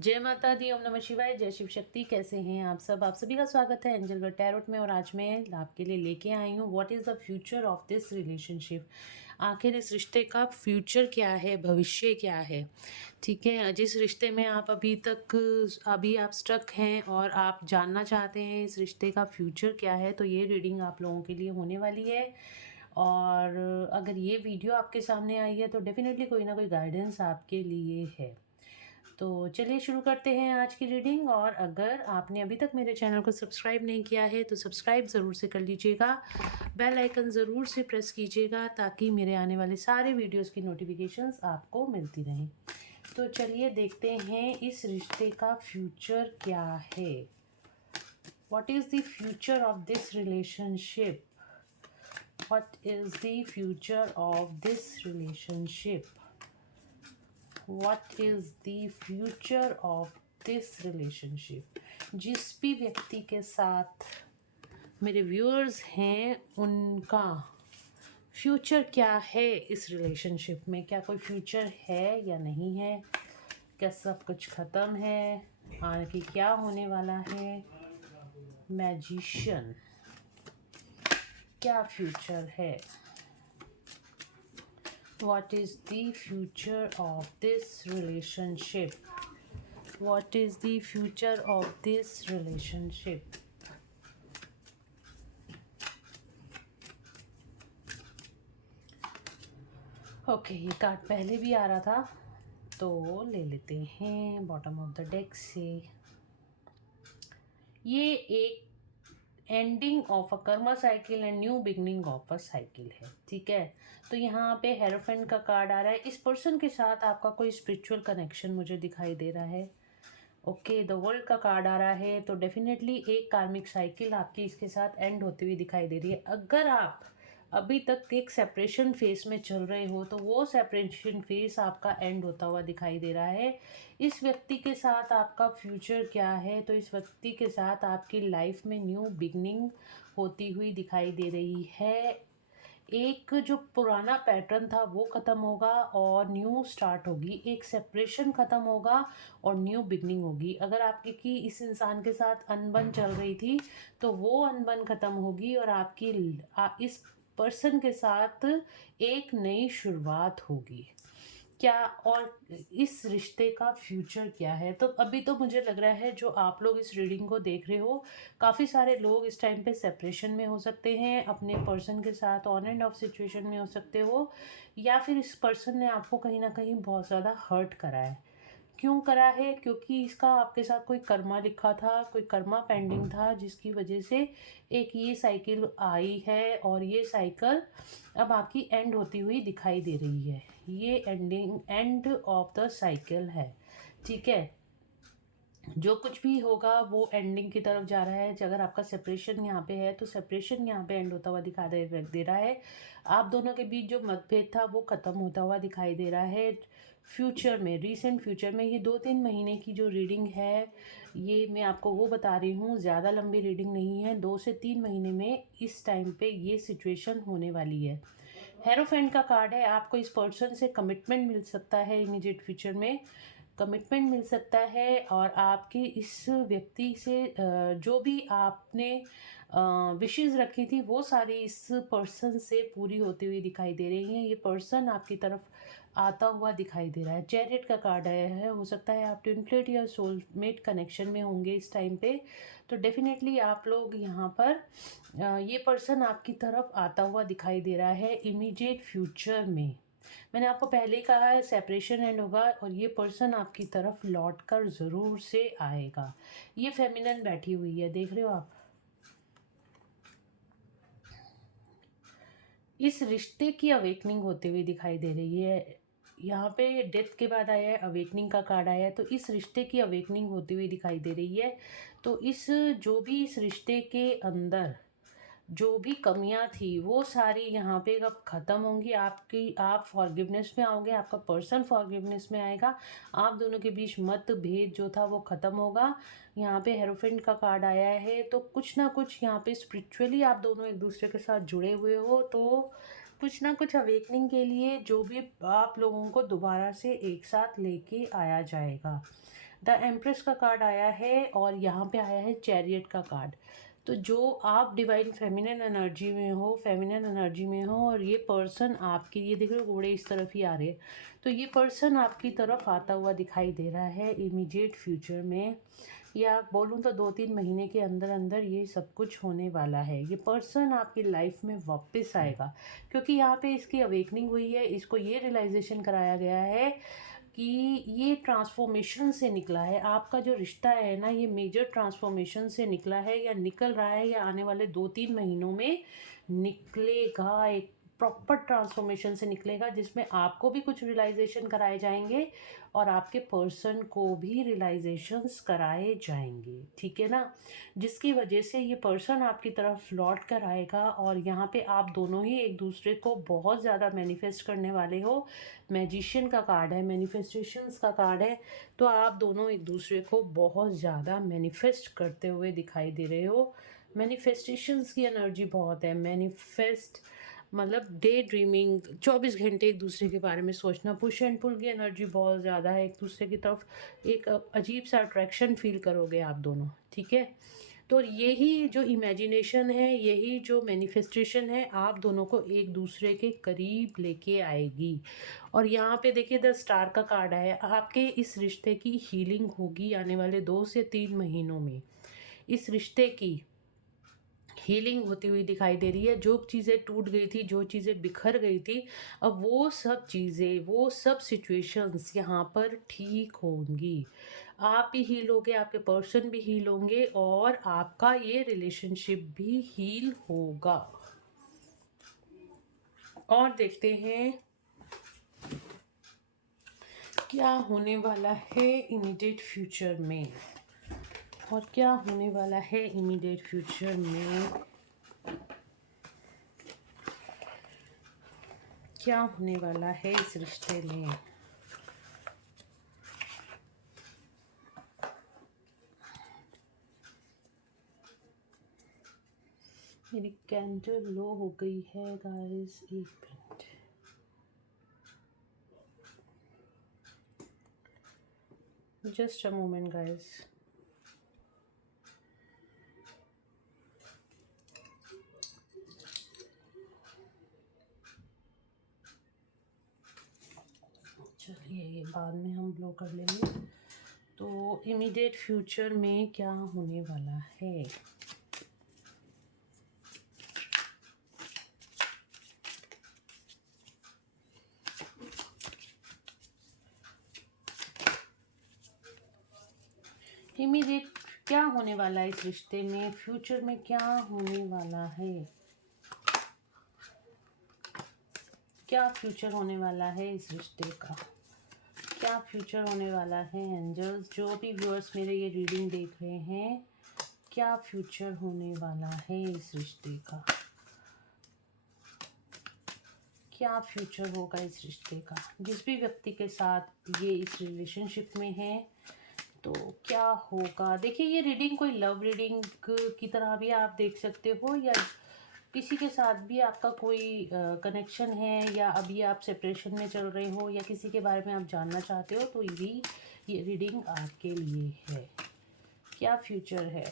जय माता दी, ओम नमः शिवाय, जय शिव शक्ति। कैसे हैं आप सब? आप सभी का स्वागत है एंजल वर्ड टैरोट में। और आज मैं आपके लिए लेके आई हूँ what is the future of this relationship. आखिर इस रिश्ते का फ्यूचर क्या है, भविष्य क्या है। ठीक है, जिस रिश्ते में आप अभी आप स्ट्रक हैं और आप जानना चाहते हैं इस रिश्ते का फ्यूचर क्या है, तो ये रीडिंग आप लोगों के लिए होने वाली है। और अगर ये वीडियो आपके सामने आई है तो डेफिनेटली कोई ना कोई गाइडेंस आपके लिए है। तो चलिए शुरू करते हैं आज की रीडिंग। और अगर आपने अभी तक मेरे चैनल को सब्सक्राइब नहीं किया है तो सब्सक्राइब ज़रूर से कर लीजिएगा, बेल आइकन ज़रूर से प्रेस कीजिएगा ताकि मेरे आने वाले सारे वीडियोस की नोटिफिकेशंस आपको मिलती रहें। तो चलिए देखते हैं इस रिश्ते का फ्यूचर क्या है। What is the future of this relationship? What is the future of this relationship? What is the future of this relationship? जिस भी व्यक्ति के साथ मेरे व्यूअर्स हैं उनका फ्यूचर क्या है इस रिलेशनशिप में? क्या कोई फ्यूचर है या नहीं है? क्या सब कुछ ख़त्म है? आगे क्या होने वाला है? मैजिशियन, क्या फ्यूचर है? What is the future of this relationship? What is the future of this relationship? Okay, ये कार्ड पहले भी आ रहा था तो ले लेते हैं बॉटम ऑफ द डेक से। ये एक ending of a Karma cycle and new beginning of a cycle है। ठीक है, तो यहाँ पे हेरोफेंट का कार्ड आ रहा है। इस पर्सन के साथ आपका कोई स्पिरिचुअल कनेक्शन मुझे दिखाई दे रहा है। ओके, द वर्ल्ड का कार्ड आ रहा है, तो डेफिनेटली एक कार्मिक साइकिल आपकी इसके साथ एंड होती हुई दिखाई दे रही है। अगर आप अभी तक एक सेपरेशन फेस में चल रहे हो तो वो सेपरेशन फेस आपका एंड होता हुआ दिखाई दे रहा है। इस व्यक्ति के साथ आपका फ्यूचर क्या है? तो इस व्यक्ति के साथ आपकी लाइफ में न्यू बिगनिंग होती हुई दिखाई दे रही है। एक जो पुराना पैटर्न था वो ख़त्म होगा और न्यू स्टार्ट होगी। एक सेपरेशन ख़त्म होगा और न्यू बिगनिंग होगी। अगर आपकी की इस इंसान के साथ अनबन चल रही थी तो वो अनबन ख़त्म होगी और आपकी इस पर्सन के साथ एक नई शुरुआत होगी। क्या और इस रिश्ते का फ्यूचर क्या है? तो अभी तो मुझे लग रहा है जो आप लोग इस रीडिंग को देख रहे हो, काफ़ी सारे लोग इस टाइम पे सेपरेशन में हो सकते हैं, अपने पर्सन के साथ ऑन एंड ऑफ सिचुएशन में हो सकते हो, या फिर इस पर्सन ने आपको कहीं ना कहीं बहुत ज़्यादा हर्ट करा है। क्यों करा है? क्योंकि इसका आपके साथ कोई कर्मा लिखा था, कोई कर्मा पेंडिंग था, जिसकी वजह से एक ये साइकिल आई है और ये साइकिल अब आपकी एंड होती हुई दिखाई दे रही है। ये एंड ऑफ द साइकिल है। ठीक है, जो कुछ भी होगा वो एंडिंग की तरफ जा रहा है। अगर आपका सेपरेशन यहाँ पे है तो सेपरेशन यहाँ पे एंड होता हुआ दे रहा है। आप दोनों के बीच जो मतभेद था वो ख़त्म होता हुआ दिखाई दे रहा है। फ्यूचर में, रिसेंट फ्यूचर में, ये 2-3 महीने की जो रीडिंग है ये मैं आपको वो बता रही हूँ, ज़्यादा लंबी रीडिंग नहीं है। 2 से 3 महीने में इस टाइम पे ये सिचुएशन होने वाली है। हेरोफेंट का कार्ड है, आपको इस पर्सन से कमिटमेंट मिल सकता है। इमीडिएट फ्यूचर में कमिटमेंट मिल सकता है और आपकी इस व्यक्ति से जो भी आपने विशेज़ रखी थी वो सारी इस पर्सन से पूरी होती हुई दिखाई दे रही हैं। ये पर्सन आपकी तरफ आता हुआ दिखाई दे रहा है। चैरियट का कार्ड आया है, हो सकता है आप ट्विन फ्लेट या सोलमेट कनेक्शन में होंगे इस टाइम पे। तो डेफिनेटली आप लोग यहाँ पर ये पर्सन आपकी तरफ आता हुआ दिखाई दे रहा है इमीडिएट फ्यूचर में। मैंने आपको पहले ही कहा है सेपरेशन एंड होगा और ये पर्सन आपकी तरफ लौट कर ज़रूर से आएगा। ये फेमिनिन बैठी हुई है, देख रहे हो आप। इस रिश्ते की अवेकनिंग होते हुए दिखाई दे रही है। यहाँ पे डेथ के बाद आया है, अवेकनिंग का कार्ड आया है, तो इस रिश्ते की अवेकनिंग होती हुई दिखाई दे रही है। तो जो भी इस रिश्ते के अंदर जो भी कमियां थी वो सारी यहाँ पे अब ख़त्म होंगी। आप फॉरगिवनेस में आओगे, आपका पर्सन फॉरगिवनेस में आएगा। आप दोनों के बीच मतभेद जो था वो ख़त्म होगा। यहाँ पे हेरोफेंट का कार्ड आया है, तो कुछ ना कुछ यहाँ पे स्पिरिचुअली आप दोनों एक दूसरे के साथ जुड़े हुए हो, तो कुछ ना कुछ अवेकनिंग के लिए जो भी आप लोगों को दोबारा से एक साथ लेके आया जाएगा। द एम्प्रेस का कार्ड आया है और यहाँ पे आया है चैरियट का कार्ड। तो जो आप डिवाइन फेमिनिन एनर्जी में हो, और ये पर्सन आपकी, ये देख रहे हो घोड़े इस तरफ ही आ रहे हैं, तो ये पर्सन आपकी तरफ आता हुआ दिखाई दे रहा है इमीडिएट फ्यूचर में, या बोलूँ तो 2-3 महीने के अंदर अंदर ये सब कुछ होने वाला है। ये पर्सन आपकी लाइफ में वापस आएगा, क्योंकि यहाँ पे इसकी अवेकनिंग हुई है, इसको ये रियलाइजेशन कराया गया है कि ये ट्रांसफॉर्मेशन से निकला है। आपका जो रिश्ता है ना, ये मेजर ट्रांसफॉर्मेशन से निकला है, या निकल रहा है, या आने वाले 2-3 महीनों में निकलेगा। एक प्रॉपर ट्रांसफॉर्मेशन से निकलेगा, जिसमें आपको भी कुछ रियलाइजेशन कराए जाएंगे और आपके पर्सन को भी रियलाइजेशंस कराए जाएंगे, ठीक है ना, जिसकी वजह से ये पर्सन आपकी तरफ लौट कर आएगा। और यहाँ पे आप दोनों ही एक दूसरे को बहुत ज़्यादा मैनिफेस्ट करने वाले हो। मैजिशियन का कार्ड है, मैनिफेस्टेशंस का कार्ड है, तो आप दोनों एक दूसरे को बहुत ज़्यादा मैनिफेस्ट करते हुए दिखाई दे रहे हो। मैनिफेस्टेशंस की एनर्जी बहुत है। मैनिफेस्ट मतलब डे ड्रीमिंग, 24 घंटे एक दूसरे के बारे में सोचना। पुश एंड पुल की एनर्जी बहुत ज़्यादा है, एक दूसरे की तरफ एक अजीब सा अट्रैक्शन फील करोगे आप दोनों, ठीक है। तो यही जो इमेजिनेशन है, यही जो मैनिफेस्टेशन है, आप दोनों को एक दूसरे के करीब लेके आएगी। और यहाँ पे देखिए द स्टार का कार्ड है। आपके इस रिश्ते की हीलिंग होगी आने वाले 2 से 3 महीनों में। इस रिश्ते की हीलिंग होती हुई दिखाई दे रही है। जो चीज़ें टूट गई थी, जो चीज़ें बिखर गई थी, अब वो सब चीज़ें, वो सब सिचुएशंस यहाँ पर ठीक होंगी। आप भी हील होगे, आपके पर्सन भी हील होंगे, और आपका ये रिलेशनशिप भी हील होगा। और देखते हैं क्या होने वाला है इमीडिएट फ्यूचर में, और क्या होने वाला है इमीडिएट फ्यूचर में, क्या होने वाला है इस रिश्ते में। मेरी कैंडल लो हो गई है गाइस, एक minute. Just a moment guys. चलिए ये बाद में हम ब्लो कर लेंगे। तो इमीडिएट फ्यूचर में क्या होने वाला है। इमीडिएट क्या होने वाला है इस रिश्ते में, फ्यूचर में क्या होने वाला है, क्या फ्यूचर होने वाला है इस रिश्ते का, क्या फ्यूचर होने वाला है। एंजल्स, जो भी व्यूअर्स मेरे ये रीडिंग देख रहे हैं, क्या फ्यूचर होने वाला है इस रिश्ते का, क्या फ्यूचर होगा इस रिश्ते का। जिस भी व्यक्ति के साथ ये इस रिलेशनशिप में है, तो क्या होगा। देखिए ये रीडिंग कोई लव रीडिंग की तरह भी आप देख सकते हो, या किसी के साथ भी आपका कोई कनेक्शन है, या अभी आप सेपरेशन में चल रहे हो, या किसी के बारे में आप जानना चाहते हो, तो ये रीडिंग आपके लिए है। क्या फ्यूचर है,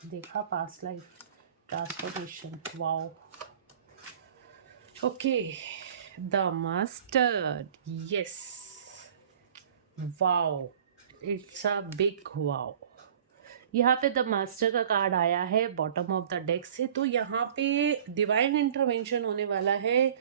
देखा past life transformation, wow. Okay, the mastered, yes, wow, it's a big wow. यहाँ पे द मास्टर का कार्ड आया है बॉटम ऑफ द डेक से। तो यहाँ पे डिवाइन इंटरवेंशन होने वाला है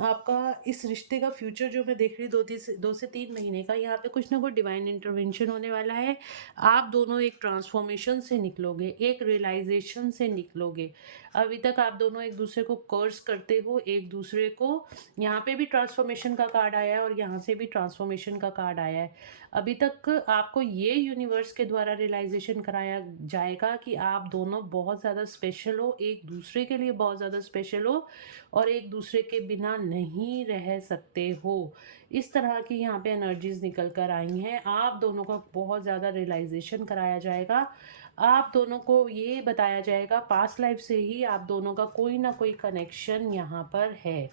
आपका इस रिश्ते का। फ्यूचर जो मैं देख रही हूँ 2 से 3 महीने का, यहाँ पे कुछ ना कुछ डिवाइन इंटरवेंशन होने वाला है। आप दोनों एक ट्रांसफॉर्मेशन से निकलोगे, एक रियलाइजेशन से निकलोगे। अभी तक आप दोनों एक दूसरे को कर्स करते हो, एक दूसरे को, यहाँ पे भी ट्रांसफॉर्मेशन का कार्ड आया है और यहाँ से भी ट्रांसफॉर्मेशन का कार्ड आया है। अभी तक आपको ये यूनिवर्स के द्वारा रियलाइजेशन कराया जाएगा कि आप दोनों बहुत ज़्यादा स्पेशल हो, एक दूसरे के लिए बहुत ज़्यादा स्पेशल हो, और एक दूसरे के बिना नहीं रह सकते हो। इस तरह की यहाँ पे एनर्जीज निकल कर आई हैं। आप दोनों का बहुत ज़्यादा रियलाइजेशन कराया जाएगा। आप दोनों को ये बताया जाएगा पास्ट लाइफ से ही आप दोनों का कोई ना कोई कनेक्शन यहाँ पर है।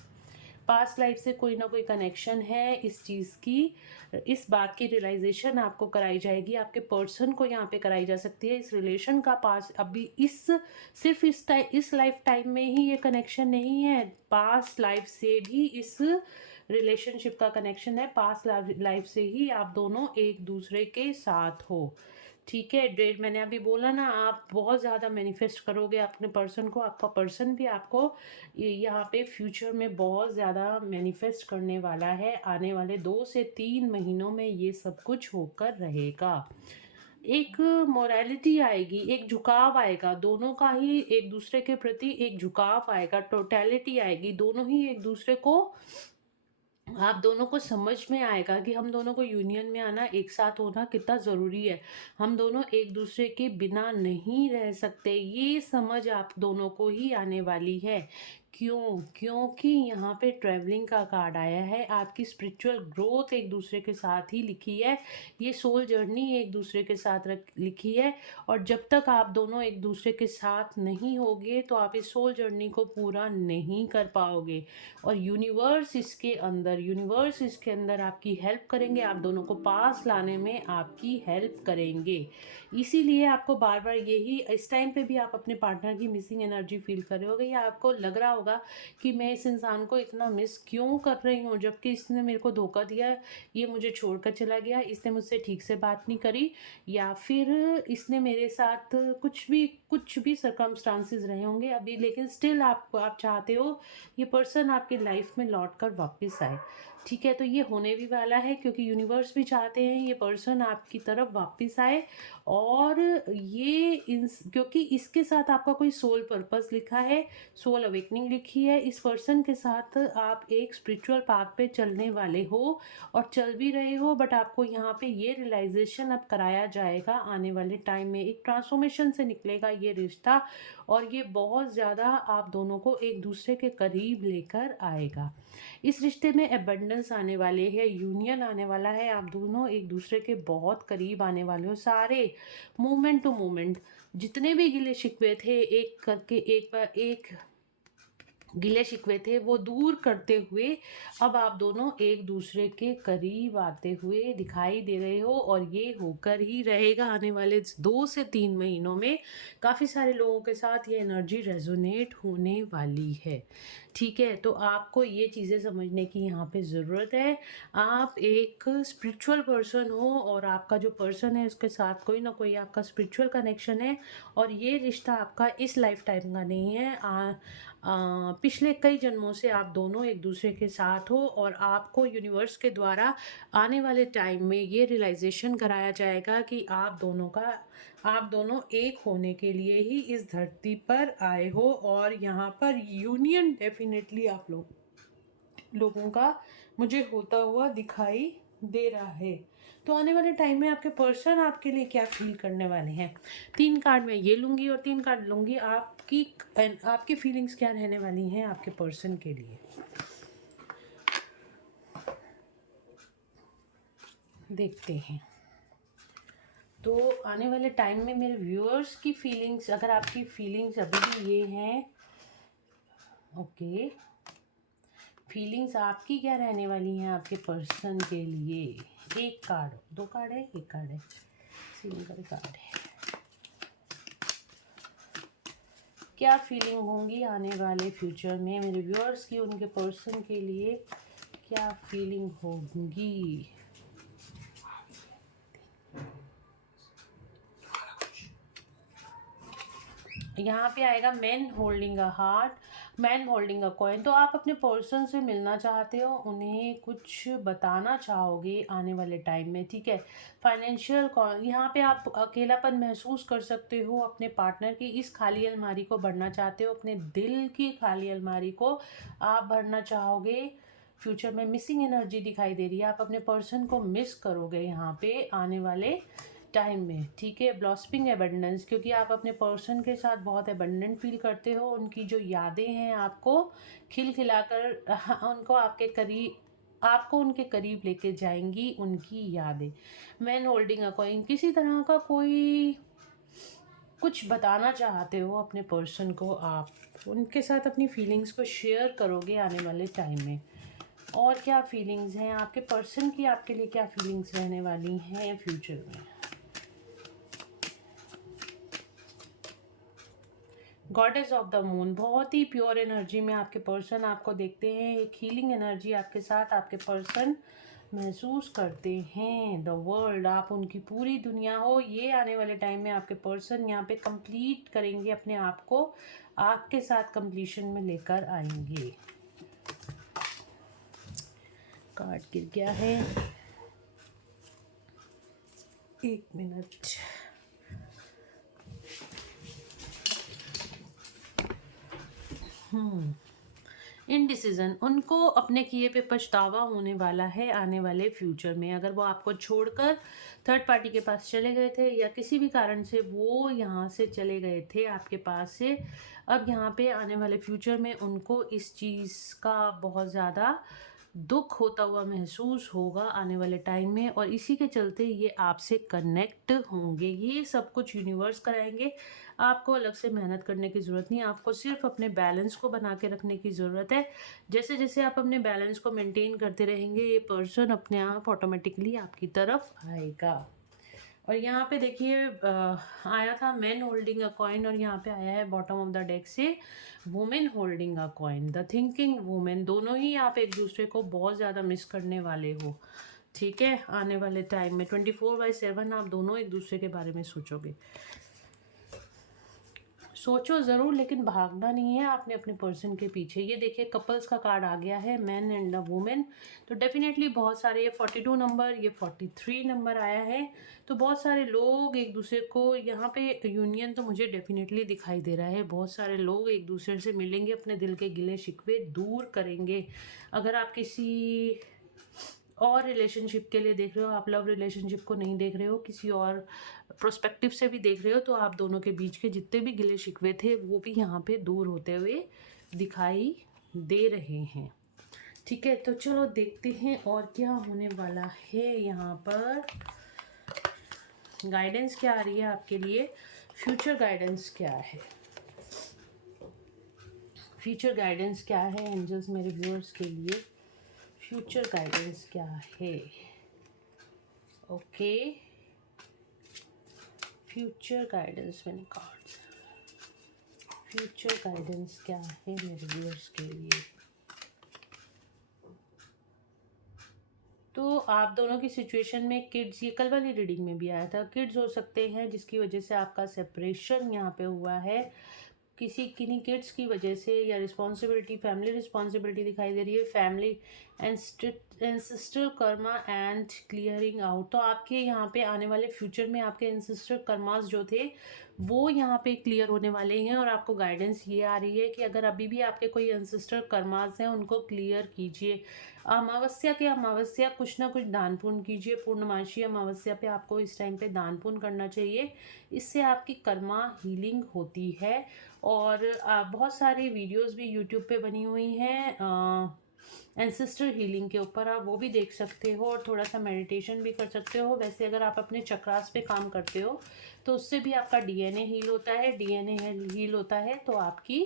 पास्ट लाइफ से कोई ना कोई कनेक्शन है, इस चीज़ की, इस बात की रियलाइजेशन आपको कराई जाएगी, आपके पर्सन को यहाँ पे कराई जा सकती है। इस रिलेशन का पास अभी इस सिर्फ इस लाइफ टाइम में ही ये कनेक्शन नहीं है, पास्ट लाइफ से भी इस रिलेशनशिप का कनेक्शन है। पास्ट लाइफ से ही आप दोनों एक दूसरे के साथ हो, ठीक है। डेट मैंने अभी बोला ना, आप बहुत ज़्यादा मैनिफेस्ट करोगे अपने पर्सन को, आपका पर्सन भी आपको यहाँ पे फ्यूचर में बहुत ज़्यादा मैनिफेस्ट करने वाला है। आने वाले 2 से 3 महीनों में ये सब कुछ होकर रहेगा। एक मोरालिटी आएगी, एक झुकाव आएगा, दोनों का ही एक दूसरे के प्रति एक झुकाव आएगा, टोटलिटी आएगी, दोनों ही एक दूसरे को, आप दोनों को समझ में आएगा कि हम दोनों को यूनियन में आना, एक साथ होना कितना ज़रूरी है। हम दोनों एक दूसरे के बिना नहीं रह सकते, ये समझ आप दोनों को ही आने वाली है। क्यों? क्योंकि यहाँ पे ट्रैवलिंग का कार्ड आया है, आपकी स्पिरिचुअल ग्रोथ एक दूसरे के साथ ही लिखी है, ये सोल जर्नी एक दूसरे के साथ लिखी है। और जब तक आप दोनों एक दूसरे के साथ नहीं होगे तो आप इस सोल जर्नी को पूरा नहीं कर पाओगे। और यूनिवर्स इसके अंदर आपकी हेल्प करेंगे, आप दोनों को पास लाने में आपकी हेल्प करेंगे। इसीलिए आपको बार बार यही, इस टाइम पे भी आप अपने पार्टनर की मिसिंग एनर्जी फील कर रहे होगे, या आपको लग रहा होगा कि मैं इस इंसान को इतना मिस क्यों कर रही हूँ, जबकि इसने मेरे को धोखा दिया, ये मुझे छोड़कर चला गया, इसने मुझसे ठीक से बात नहीं करी, या फिर इसने मेरे साथ कुछ भी सर्कमस्टांसेस रहे होंगे अभी, लेकिन स्टिल आप चाहते हो ये पर्सन आपकी लाइफ में लौट कर वापस आए। ठीक है, तो ये होने भी वाला है, क्योंकि यूनिवर्स भी चाहते हैं ये पर्सन आपकी तरफ वापस आए। और ये क्योंकि इसके साथ आपका कोई सोल पर्पस लिखा है, सोल अवेकनिंग लिखी है, इस पर्सन के साथ आप एक स्पिरिचुअल पाथ पे चलने वाले हो और चल भी रहे हो। बट आपको यहाँ पे ये रियलाइजेशन अब कराया जाएगा, आने वाले टाइम में एक ट्रांसफॉर्मेशन से निकलेगा ये रिश्ता, और ये बहुत ज़्यादा आप दोनों को एक दूसरे के करीब लेकर आएगा। इस रिश्ते में एबंडेंस आने वाले है, यूनियन आने वाला है, आप दोनों एक दूसरे के बहुत करीब आने वाले हो। सारे मोमेंट टू मोमेंट जितने भी गिले शिकवे थे, एक करके एक गिले शिकवे थे वो दूर करते हुए अब आप दोनों एक दूसरे के करीब आते हुए दिखाई दे रहे हो, और ये होकर ही रहेगा आने वाले 2 से 3 महीनों में। काफ़ी सारे लोगों के साथ ये एनर्जी रेजोनेट होने वाली है, ठीक है। तो आपको ये चीज़ें समझने की यहाँ पे ज़रूरत है। आप एक स्पिरिचुअल पर्सन हो, और आपका जो पर्सन है उसके साथ कोई ना कोई आपका स्पिरिचुअल कनेक्शन है, और ये रिश्ता आपका इस लाइफ टाइम का नहीं है। पिछले कई जन्मों से आप दोनों एक दूसरे के साथ हो, और आपको यूनिवर्स के द्वारा आने वाले टाइम में ये रियलाइजेशन कराया जाएगा कि आप दोनों एक होने के लिए ही इस धरती पर आए हो, और यहाँ पर यूनियन डेफिनेटली आप लोगों का मुझे होता हुआ दिखाई दे रहा है। तो आने वाले टाइम में आपके पर्सन आपके लिए क्या फील करने वाले हैं, 3 कार्ड मैं ये लूँगी और 3 कार्ड लूँगी, आपकी फीलिंग्स क्या रहने वाली हैं आपके पर्सन के लिए। देखते हैं। तो आने वाले टाइम में मेरे व्यूअर्स की फीलिंग्स, अगर आपकी फीलिंग्स अभी भी ये हैं, ओके, फीलिंग्स आपकी क्या रहने वाली हैं आपके पर्सन के लिए। 1 कार्ड, 2 कार्ड है, 1 कार्ड है, सिंगल कार्ड है। क्या फीलिंग होंगी आने वाले फ्यूचर में मेरे व्यूअर्स की, उनके पर्सन के लिए क्या फीलिंग होंगी। यहाँ पे आएगा man holding a heart, man holding a coin. तो आप अपने पर्सन से मिलना चाहते हो, उन्हें कुछ बताना चाहोगे आने वाले टाइम में, ठीक है। फाइनेंशियल, यहाँ पे आप अकेलापन महसूस कर सकते हो, अपने पार्टनर की इस खाली अलमारी को भरना चाहते हो, अपने दिल की खाली अलमारी को आप भरना चाहोगे। फ्यूचर में मिसिंग एनर्जी दिखाई दे रही है, आप अपने पर्सन को मिस करोगे यहाँ पे आने वाले टाइम में, ठीक है। ब्लॉसमिंग एबंडेंस, क्योंकि आप अपने पर्सन के साथ बहुत एबंडेंट फील करते हो, उनकी जो यादें हैं आपको खिलखिलाकर उनको आपको उनके करीब लेके जाएंगी उनकी यादें। मैन होल्डिंग अ कॉइन, किसी तरह का कोई कुछ बताना चाहते हो अपने पर्सन को, आप उनके साथ अपनी फीलिंग्स को शेयर करोगे आने वाले टाइम में। और क्या फीलिंग्स हैं आपके पर्सन की, आपके लिए क्या फीलिंग्स रहने वाली हैं फ्यूचर में। गॉडेस ऑफ द मून, बहुत ही प्योर एनर्जी में आपके पर्सन आपको देखते हैं। एक हीलिंग एनर्जी आपके साथ आपके पर्सन महसूस करते हैं। द वर्ल्ड, आप उनकी पूरी दुनिया हो। ये आने वाले टाइम में आपके पर्सन यहाँ पे कंप्लीट करेंगे अपने आप को, आपके साथ कंप्लीशन में लेकर आएंगे। कार्ड गिर गया है, एक मिनट। इनडिसीजन, उनको अपने किए पे पछतावा होने वाला है आने वाले फ्यूचर में। अगर वो आपको छोड़कर थर्ड पार्टी के पास चले गए थे या किसी भी कारण से वो यहाँ से चले गए थे आपके पास से, अब यहाँ पे आने वाले फ्यूचर में उनको इस चीज़ का बहुत ज़्यादा दुख होता हुआ महसूस होगा आने वाले टाइम में, और इसी के चलते ये आपसे कनेक्ट होंगे। ये सब कुछ यूनिवर्स कराएंगे, आपको अलग से मेहनत करने की ज़रूरत नहीं, आपको सिर्फ अपने बैलेंस को बना के रखने की ज़रूरत है। जैसे जैसे आप अपने बैलेंस को मेंटेन करते रहेंगे, ये पर्सन अपने आप ऑटोमेटिकली आपकी तरफ आएगा। और यहाँ पे देखिए आया था मैन होल्डिंग अ कॉइन, और यहाँ पे आया है बॉटम ऑफ द डेक से women holding a coin, the thinking women. दोनों ही आप एक दूसरे को बहुत ज़्यादा मिस करने वाले हो, ठीक है। आने वाले टाइम में 24/7 आप दोनों एक दूसरे के बारे में सोचोगे। सोचो ज़रूर, लेकिन भागना नहीं है आपने अपने पर्सन के पीछे। ये देखिए कपल्स का कार्ड आ गया है, मैन एंड द वुमेन। तो डेफिनेटली बहुत सारे, ये 42 नंबर, ये 43 नंबर आया है। तो बहुत सारे लोग एक दूसरे को, यहाँ पे यूनियन तो मुझे डेफिनेटली दिखाई दे रहा है। बहुत सारे लोग एक दूसरे से मिलेंगे, अपने दिल के गिले शिकवे दूर करेंगे। अगर आप किसी और रिलेशनशिप के लिए देख रहे हो, आप लव रिलेशनशिप को नहीं देख रहे हो, किसी और प्रोस्पेक्टिव से भी देख रहे हो, तो आप दोनों के बीच के जितने भी गिले शिकवे थे वो भी यहाँ पे दूर होते हुए दिखाई दे रहे हैं, ठीक है। तो चलो देखते हैं और क्या होने वाला है। यहाँ पर गाइडेंस क्या आ रही है आपके लिए, फ्यूचर गाइडेंस क्या है, फ्यूचर गाइडेंस क्या है एंजल्स मेरे व्यूअर्स के लिए, फ्यूचर गाइडेंस क्या है। ओके, फ्यूचर गाइडेंस मैंने कार्ड्स, फ्यूचर गाइडेंस क्या है मेरे व्यूअर्स के लिए। तो आप दोनों की सिचुएशन में किड्स, ये कल वाली रीडिंग में भी आया था, किड्स हो सकते हैं जिसकी वजह से आपका सेपरेशन यहाँ पे हुआ है। किन्हीं किड्स की वजह से, या रिस्पॉन्सिबिलिटी, फैमिली रिस्पॉन्सिबिलिटी दिखाई दे रही है, family ancestral Karma and clearing out. तो आपके यहाँ पे आने वाले फ्यूचर में आपके एंसेस्ट्रल कर्मास जो थे वो यहाँ पे क्लियर होने वाले हैं, और आपको गाइडेंस ये आ रही है कि अगर अभी भी आपके कोई एंसेस्ट्रल कर्मास हैं उनको क्लियर कीजिए। अमावस्या के अमावस्या कुछ ना कुछ दान पुण्य कीजिए। पूर्णमासी अमावस्या पे आपको इस टाइम पे दान पुण्य करना चाहिए, इससे आपकी कर्मा हीलिंग होती है। और बहुत सारी वीडियोस भी यूट्यूब पे बनी हुई हैं एंसेस्टर हीलिंग के ऊपर, आप वो भी देख सकते हो, और थोड़ा सा मेडिटेशन भी कर सकते हो। वैसे अगर आप अपने चक्रास पे काम करते हो तो उससे भी आपका डीएनए हील होता है, डीएनए हील होता है तो आपकी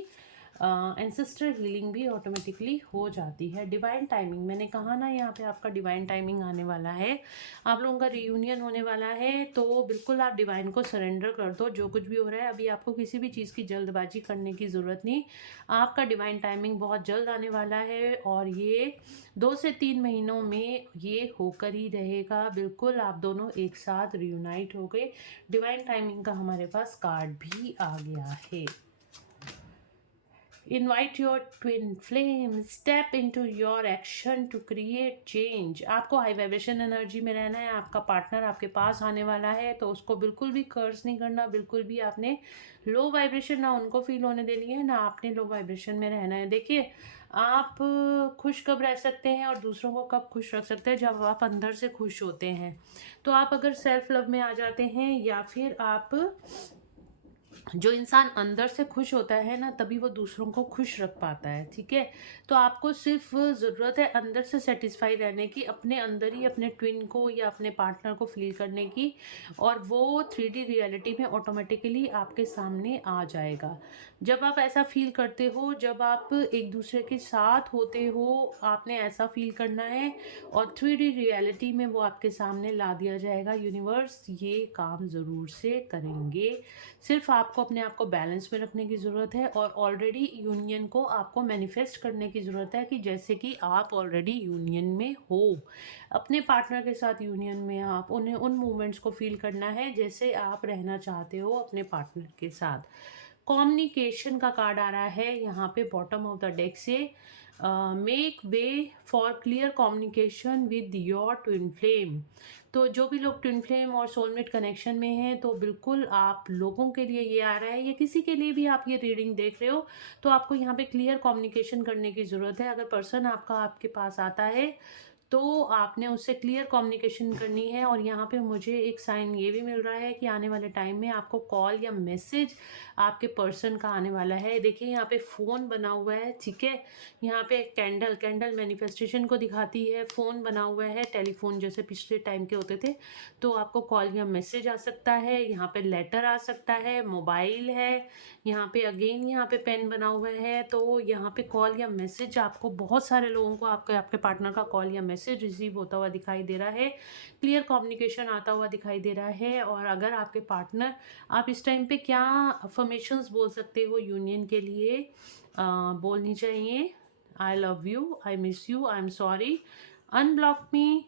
एंसेस्टर हीलिंग भी ऑटोमेटिकली हो जाती है। डिवाइन टाइमिंग, मैंने कहा ना यहाँ पे आपका डिवाइन टाइमिंग आने वाला है, आप लोगों का रियूनियन होने वाला है। तो बिल्कुल आप डिवाइन को सरेंडर कर दो, जो कुछ भी हो रहा है अभी आपको किसी भी चीज़ की जल्दबाजी करने की ज़रूरत नहीं। आपका डिवाइन टाइमिंग बहुत जल्द आने वाला है, और ये 2 से 3 महीनों में ये होकर ही रहेगा। बिल्कुल आप दोनों एक साथ रियूनाइट हो गए। डिवाइन टाइमिंग का हमारे पास कार्ड भी आ गया है। Invite your twin flame, step into your action to create change। आपको हाई वाइब्रेशन एनर्जी में रहना है, आपका पार्टनर आपके पास आने वाला है तो उसको बिल्कुल भी कर्स नहीं करना, बिल्कुल भी आपने लो वाइब्रेशन ना उनको फील होने देनी है, ना आपने लो वाइब्रेशन में रहना है। देखिए आप खुश कब रह सकते हैं और दूसरों को कब खुश रख सकते हैं, जब आप अंदर से खुश होते हैं। तो आप अगर सेल्फ लव में आ जाते हैं, या फिर आप जो इंसान अंदर से खुश होता है ना, तभी वो दूसरों को खुश रख पाता है, ठीक है। तो आपको सिर्फ ज़रूरत है अंदर से सेटिस्फाई रहने की, अपने अंदर ही अपने ट्विन को या अपने पार्टनर को फील करने की, और वो 3D रियलिटी में ऑटोमेटिकली आपके सामने आ जाएगा। जब आप ऐसा फील करते हो, जब आप एक दूसरे के साथ होते हो, आपने ऐसा फील करना है, और 3D रियलिटी में वो आपके सामने ला दिया जाएगा। यूनिवर्स ये काम ज़रूर से करेंगे। सिर्फ आपको अपने आप को बैलेंस में रखने की ज़रूरत है, और ऑलरेडी यूनियन को आपको मैनिफेस्ट करने की ज़रूरत है, कि जैसे कि आप ऑलरेडी यूनियन में हो। अपने पार्टनर के साथ यूनियन में आप उन्हें उन मोमेंट्स को फील करना है जैसे आप रहना चाहते हो अपने पार्टनर के साथ। कम्युनिकेशन का कार्ड आ रहा है यहाँ पे बॉटम ऑफ द डेक से। Make way for clear communication with your twin flame. तो जो भी लोग ट्विन फ्लेम और सोलमेट कनेक्शन में हैं, तो बिल्कुल आप लोगों के लिए ये आ रहा है, या किसी के लिए भी आप ये रीडिंग देख रहे हो, तो आपको यहाँ पे क्लियर कम्युनिकेशन करने की ज़रूरत है। अगर पर्सन आपका आपके पास आता है, तो आपने उससे क्लियर कम्युनिकेशन करनी है। और यहाँ पे मुझे एक साइन ये भी मिल रहा है कि आने वाले टाइम में आपको कॉल या मैसेज आपके पर्सन का आने वाला है। देखिए यहाँ पे फ़ोन बना हुआ है, ठीक है। यहाँ पे कैंडल मैनिफेस्टेशन को दिखाती है, फ़ोन बना हुआ है, टेलीफोन जैसे पिछले टाइम के होते थे। तो आपको कॉल या मैसेज आ सकता है, यहाँ पे लेटर आ सकता है, मोबाइल है, यहाँ पे अगेन यहाँ पे पेन बना हुआ है। तो यहाँ पे कॉल या मैसेज आपको, बहुत सारे लोगों को आपके पार्टनर का कॉल या मैसेज रिसीव होता हुआ दिखाई दे रहा है, क्लियर कम्युनिकेशन आता हुआ दिखाई दे रहा है। और अगर आपके पार्टनर, आप इस टाइम पे क्या अफर्मेशंस बोल सकते हो यूनियन के लिए, बोलनी चाहिए। I love you, I miss you, I am sorry, unblock me,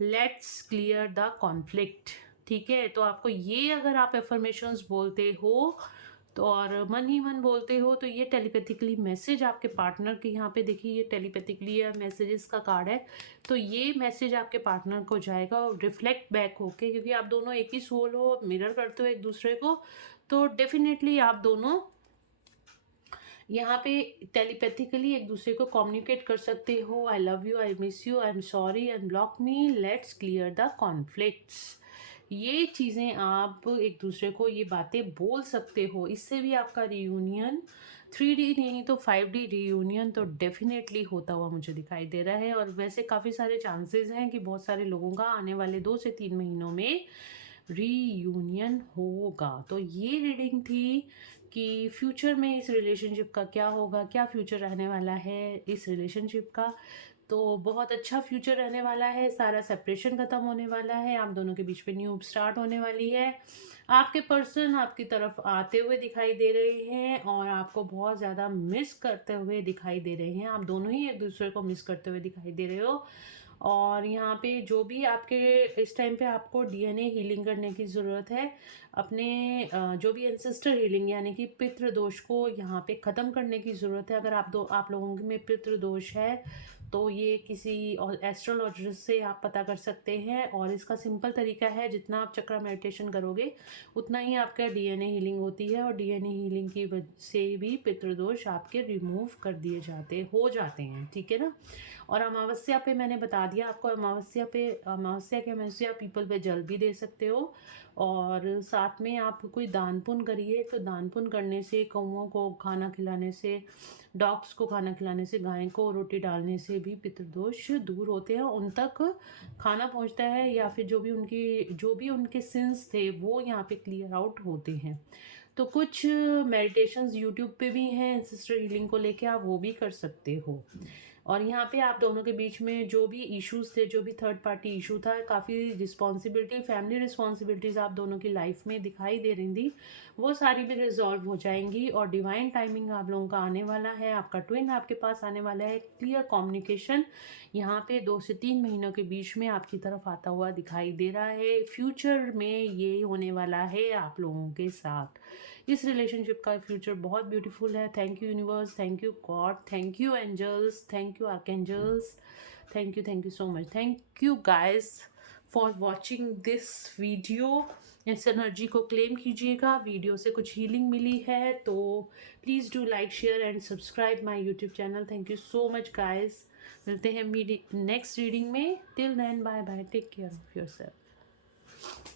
let's clear the conflict, ठीक है। तो आपको ये, अगर आप एफर्मेशंस बोलते हो तो, और मन ही मन बोलते हो, तो ये टेलीपैथिकली मैसेज आपके पार्टनर के, यहाँ पे देखिए ये टेलीपैथिकली या मैसेजेस का कार्ड है, तो ये मैसेज आपके पार्टनर को जाएगा और रिफ्लेक्ट बैक होके, क्योंकि आप दोनों एक ही सोल हो, मिरर करते हो एक दूसरे को, तो डेफिनेटली आप दोनों यहाँ पे टेलीपैथिकली एक दूसरे को कम्युनिकेट कर सकते हो। I love you, I miss you, I am sorry, unblock me, let's clear the conflicts. ये चीज़ें आप एक दूसरे को ये बातें बोल सकते हो। इससे भी आपका रियूनियन 3D नहीं तो 5D रियूनियन तो डेफिनेटली होता हुआ मुझे दिखाई दे रहा है। और वैसे काफ़ी सारे चांसेस हैं कि बहुत सारे लोगों का आने वाले 2 से 3 महीनों में रीयूनियन होगा। तो ये रीडिंग थी कि फ्यूचर में इस रिलेशनशिप का क्या होगा, क्या फ्यूचर रहने वाला है इस रिलेशनशिप का। तो बहुत अच्छा फ्यूचर रहने वाला है, सारा सेपरेशन ख़त्म होने वाला है, आप दोनों के बीच में न्यू स्टार्ट होने वाली है। आपके पर्सन आपकी तरफ आते हुए दिखाई दे रहे हैं, और आपको बहुत ज़्यादा मिस करते हुए दिखाई दे रहे हैं। आप दोनों ही एक दूसरे को मिस करते हुए दिखाई दे रहे हो। और यहाँ पे जो भी आपके, इस टाइम पे आपको डीएनए हीलिंग करने की ज़रूरत है। अपने जो भी एंसेस्टर हीलिंग यानी कि पितृ दोष को यहाँ पे ख़त्म करने की ज़रूरत है। अगर आप लोगों में पितृ दोष है, तो ये किसी एस्ट्रोलॉजिस्ट से आप पता कर सकते हैं। और इसका सिंपल तरीका है, जितना आप चक्रा मेडिटेशन करोगे उतना ही आपका डीएनए हीलिंग होती है, और डीएनए हीलिंग की वजह से भी पितृदोष आपके रिमूव कर दिए जाते हैं, ठीक है ना। और अमावस्या पे मैंने बता दिया आपको, अमावस्या के अमावस्या पीपल पे जल भी दे सकते हो। और साथ में आप कोई दान पुण्य करिए, तो दान पुण्य करने से, कौओं को खाना खिलाने से, डॉग्स को खाना खिलाने से, गाय को रोटी डालने से भी पितृदोष दूर होते हैं, उन तक खाना पहुंचता है, या फिर जो भी उनके सिंस थे वो यहाँ पे क्लियर आउट होते हैं। तो कुछ मेडिटेशंस यूट्यूब पे भी हैं एंसेस्टर हीलिंग को लेके, आप वो भी कर सकते हो। और यहाँ पे आप दोनों के बीच में जो भी इश्यूज थे, जो भी थर्ड पार्टी इशू था, काफ़ी रिस्पॉन्सिबिलिटी, फैमिली रिस्पॉन्सिबिलिटीज़ आप दोनों की लाइफ में दिखाई दे रही थी, वो सारी भी रिजॉल्व हो जाएंगी। और डिवाइन टाइमिंग आप लोगों का आने वाला है, आपका ट्विन आपके पास आने वाला है। क्लियर कम्युनिकेशन यहाँ पे 2 से 3 महीनों के बीच में आपकी तरफ आता हुआ दिखाई दे रहा है। फ्यूचर में ये होने वाला है आप लोगों के साथ। इस रिलेशनशिप का फ्यूचर बहुत ब्यूटीफुल है। Thank you universe, thank you God, thank you angels, thank you archangels, thank you so much. Thank you guys for watching this video. इस एनर्जी को क्लेम कीजिएगा, वीडियो से कुछ हीलिंग मिली है तो please do like, share and subscribe my YouTube channel. Thank you so much guys. मिलते हैं नेक्स्ट रीडिंग में। Till then bye bye, take care of your self.